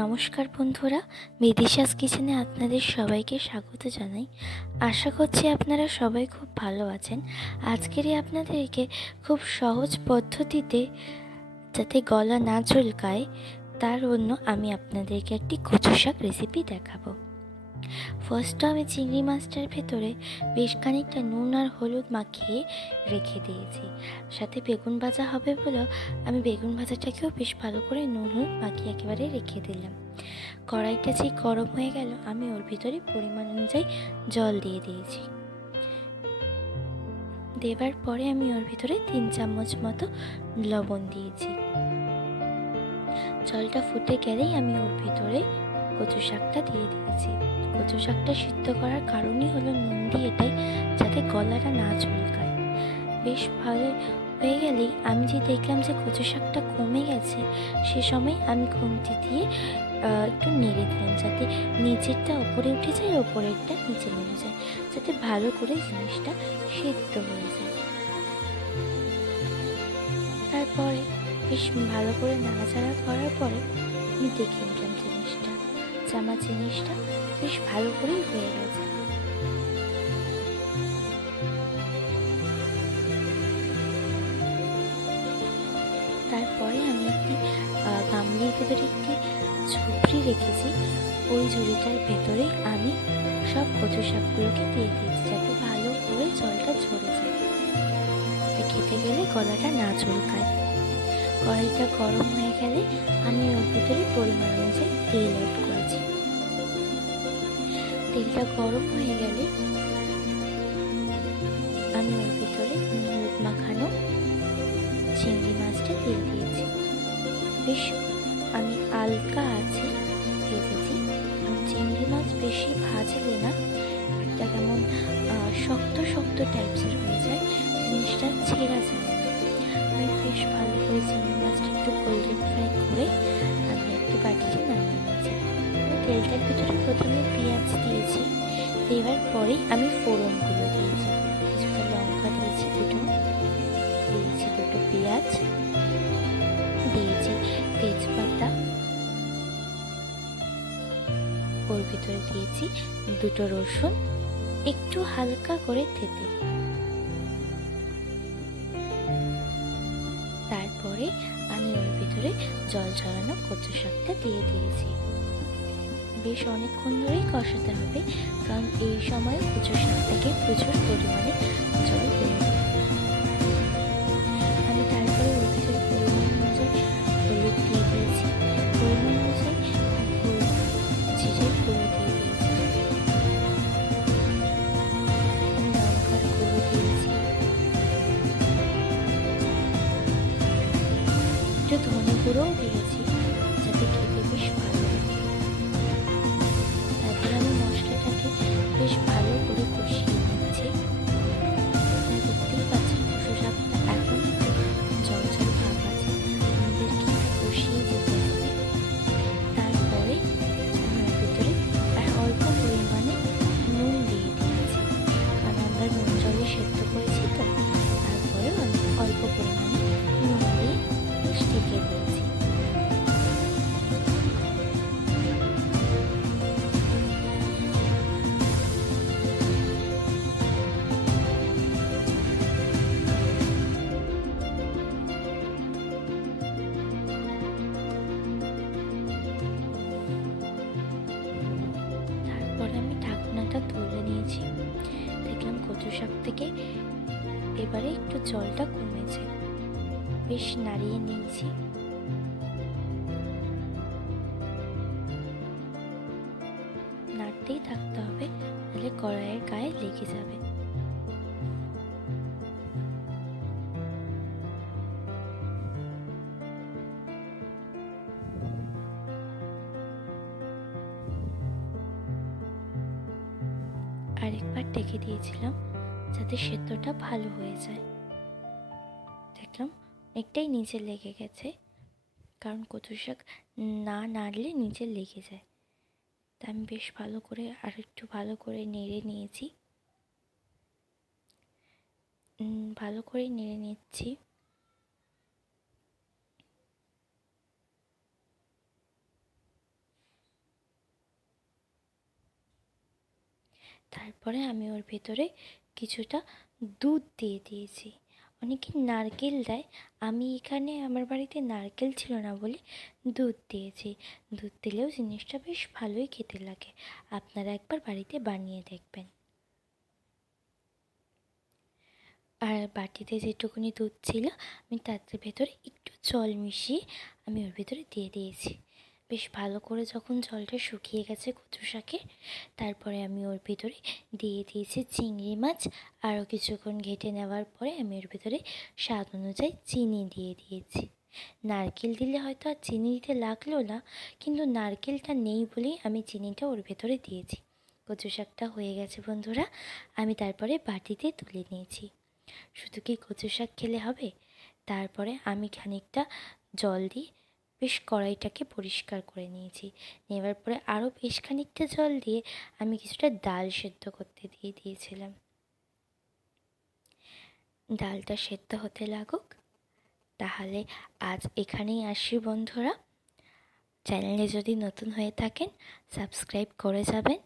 নমস্কার বন্ধুরা, বিদিশাস কিচেনে আপনাদের সবাইকে স্বাগত জানাই। আশা করছি আপনারা সবাই খুব ভালো আছেন। আজকেরই আপনাদেরকে খুব সহজ পদ্ধতিতে যাতে গলা না চুলকায় তার জন্য আমি আপনাদেরকে একটি কচু শাক রেসিপি দেখাবো। ফার্স্ট আমি চিংড়ি মাছটার ভেতরে বেশ খানিকটা নুন আর হলুদ মাখিয়ে রেখে দিয়েছি। সাথে বেগুন ভাজা হবে বলে আমি বেগুন ভাজাটাকেও বেশ ভালো করে নুন হলুদ মাখিয়ে একেবারে রেখে দিলাম। কড়াইটা যেই গরম হয়ে গেল আমি ওর ভিতরে পরিমাণ অনুযায়ী জল দিয়ে দিয়েছি। দেবার পরে আমি ওর ভিতরে 3 চামচ মতো লবণ দিয়েছি। জলটা ফুটে গেলেই আমি ওর ভিতরে কচু শাকটা দিয়ে দিয়েছি। কচু শাকটা সিদ্ধ করার কারণই হলো নুন দিয়ে এটাই যাতে গলাটা না চুলকায়। বেশ ভালো হয়ে গেলেই আমি যে দেখলাম যে কচু শাকটা কমে গেছে, সে সময় আমি খুন্তি দিয়ে একটু নেড়ে দিলাম যাতে নিচেরটা ওপরে উঠে যায়, ওপরেরটা নিচে নেমে যায়, যাতে ভালো করে জিনিসটা সিদ্ধ হয়ে যায়। তারপরে বেশ ভালো করে নাড়াচাড়া করার পরে আমি দেখে নিলাম যে আমার জিনিসটা বেশ ভালো করেই হয়ে গেছে। তারপরে আমি একটি গামলির ভেতরে একটি ঝুপড়ি রেখেছি। ওই ঝুড়িটার ভেতরে আমি সব কচু শাকগুলোকে দিয়ে দিয়েছি যাতে ভালো করে জলটা ঝরে যায়, খেতে গেলে গলাটা না চুলকায়। কড়াইটা গরম হয়ে গেলে আমি ওর ভিতরে পরিমাণ অনুযায়ী তেল অ্যাড করেছি। তেলটা গরম হয়ে গেলে আমি ওর ভিতরে হলুদ মাখানো চিংড়ি মাছটা দিয়ে দিয়েছি। বেশ আমি হালকা আছে ভেজেছি, কারণ চিংড়ি মাছ বেশি ভাজলে না একটা কেমন শক্ত শক্ত টাইপসের হয়ে যায়, জিনিসটা ছেঁড়া যায় না। আমি বেশ ভালো করে চিংড়ি মাছটা একটু গোল্ডেন ফ্রাই করে আমি একটু বাটিতে নামিয়ে নিয়েছি। তেলটার ভিতরে প্রথমে পেঁয়াজ দিয়েছি, দেওয়ার পরেই আমি ফোড়নগুলো দিয়েছি। কিছুটা লঙ্কা দিয়েছি, দুটো পেঁয়াজ দিয়েছি, তেজপাতা, ওর ভিতরে দিয়েছি 2 রসুন, একটু হালকা করে থেতে। তারপরে আমি ওর ভিতরে জল ঝরানো কচু শাকটা দিয়ে দিয়েছি। বেশ অনেকক্ষণ ধরেই কষাতে হবে, কারণ এই সময় কচু শাক থেকে প্রচুর পরিমাণে জল বেরোবে। আমি তারপরে ওর ভিতরে পরিমাণ অনুযায়ী হলুদ দিয়ে দিয়েছি, পরিমাণ অনুযায়ী জিরের গুঁড়ো দিয়ে দিয়েছি, লঙ্কার গুঁড়ো দিয়েছি, একটু ধনে গুঁড়োও দিয়েছি যাতে খেতে বেশ ভালো লাগে। তারপর আমি মশলাটাকে বেশ ভালো করে কষিয়ে নিচ্ছি। দেখতেই পাচ্ছি কচু শাকটা এখন একটু জল জল ভাব আছে, আমাদেরকে এটা কষিয়ে যেতে হবে। তারপরে আমি ওর ভিতরে অল্প পরিমাণে নুন দিয়ে দিয়েছি, কারণ আমরা নুন জলে সেদ্ধ করেছি তো। তারপরেও আমি অল্প পরিমাণে নুন দিয়ে বেশ ঢেকে দিয়েছি। তারপরে আমি ঢাকনাটা তুলে নিয়েছি, দেখলাম কচু শাক থেকে এবারে একটু জলটা কমেছে। বেশ নাড়িয়ে নিয়েছি। নাড়তেই থাকতে হবে, তাহলে কড়াইয়ের গায়ে লেগে যাবে। আরেকবার ঢেকে দিয়েছিলাম যাতে সেদ্ধটা ভালো হয়ে যায়। দেখলাম অনেকটাই নিচে লেগে গেছে, কারণ কচু শাক না নাড়লে নিচে লেগে যায়। তা আমি বেশ ভালো করে আর একটু ভালো করে নেড়ে নিয়েছি, ভালো করে নেড়ে নিচ্ছি। তারপরে আমি ওর ভেতরে কিছুটা দুধ দিয়ে দিয়েছি। অনেকে নারকেল দেয়, আমি এখানে আমার বাড়িতে নারকেল ছিল না বলে দুধ দিয়েছি। দুধ দিলেও জিনিসটা বেশ ভালোই খেতে লাগে, আপনারা একবার বাড়িতে বানিয়ে দেখবেন। আর বাটিতে যেটুকুনি দুধ ছিল আমি তার ভেতরে একটু জল মিশিয়ে আমি ওর ভেতরে দিয়ে দিয়েছি। বেশ ভালো করে যখন জলটা শুকিয়ে গেছে কচু শাকের, তারপরে আমি ওর ভেতরে দিয়ে দিয়েছি চিংড়ি মাছ। আরও কিছুক্ষণ ঘেটে নেওয়ার পরে আমি ওর ভেতরে স্বাদ অনুযায়ী চিনি দিয়ে দিয়েছি। নারকেল দিলে হয়তো আর চিনি দিতে লাগলো না, কিন্তু নারকেলটা নেই বলেই আমি চিনিটা ওর ভেতরে দিয়েছি। কচু শাকটা হয়ে গেছে বন্ধুরা, আমি তারপরে বাটিতে তুলে নিয়েছি। শুধু কি কচু শাক খেলে হবে? তারপরে আমি খানিকটা জল দিয়ে বেশ কড়াইটাকে পরিষ্কার করে নিয়েছি। নেওয়ার পরে আরও বেশ খানিকটা জল দিয়ে আমি কিছুটা ডাল সেদ্ধ করতে দিয়ে দিয়েছিলাম। ডালটা সেদ্ধ হতে লাগুক। তাহলে আজ এখানেই আসি বন্ধুরা। চ্যানেলে যদি নতুন হয়ে থাকেন সাবস্ক্রাইব করে যাবেন